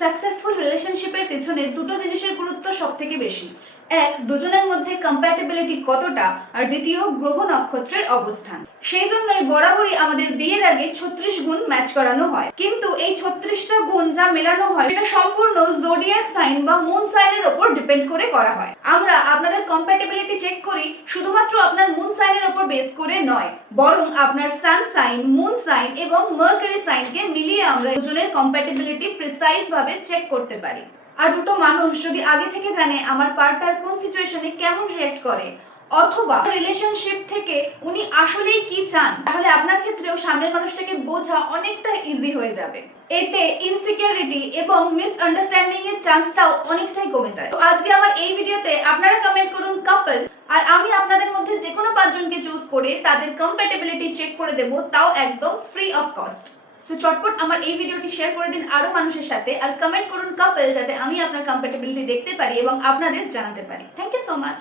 Successful রিলেশনশিপের পেছনে দুটো জিনিসের গুরুত্ব সবথেকে বেশি। এক, দুজনের মধ্যে কম্প্যাটিবিলিটি কতটা, আর দ্বিতীয়, গ্রহ নক্ষত্রের অবস্থান। সেই জন্যই বরাবরই আমাদের বিয়ের আগে 36 গুণ ম্যাচ করানো হয়, কিন্তু এই 36টা গুণ যা মেলানো হয় সেটা সম্পূর্ণ জোডিয়াক সাইন বা মুন সাইনের উপর ডিপেন্ড করে করা হয়। আমরা আপনাদের কম্প্যাটিবিলিটি চেক করি শুধুমাত্র আপনার মুন সাইনের উপর বেস করে নয়, বরং আপনার সান সাইন, মুন সাইন এবং মার্কারি সাইনকে মিলিয়ে আমরা দুজনের কম্প্যাটিবিলিটি প্রিসাইজ ভাবে চেক করতে পারি। আর দুটো মানুষ যদি আগে থেকে জানে আমার পার্টনার কোন সিচুয়েশনে কেমন রিঅ্যাক্ট করে, অথবা রিলেশনশিপ থেকে উনি আসলেই কি চান, তাহলে আপনার ক্ষেত্রেও সামনের মানুষটাকে বোঝা অনেকটা ইজি হয়ে যাবে। এতে ইনসিকিউরিটি এবং মিসআন্ডারস্ট্যান্ডিং এর চান্সটাও অনেকটাই কমে যায়। তো আজকে আমার এই ভিডিওতে আপনারা কমেন্ট করুন কাপল, আর আমি আপনাদের মধ্যে যে কোনো 5 জনকে চুজ করে তাদের কম্প্যাটিবিলিটি চেক করে দেব, তাও একদম ফ্রি অফ কস্ট। সো চটপট আমার এই ভিডিওটি শেয়ার করে দিন আরো মানুষের সাথে, আর কমেন্ট করুন কাপল, যাতে আমি আপনার কম্প্যাটিবিলিটি দেখতে পারি এবং আপনাদের জানাতে পারি। Thank you so much.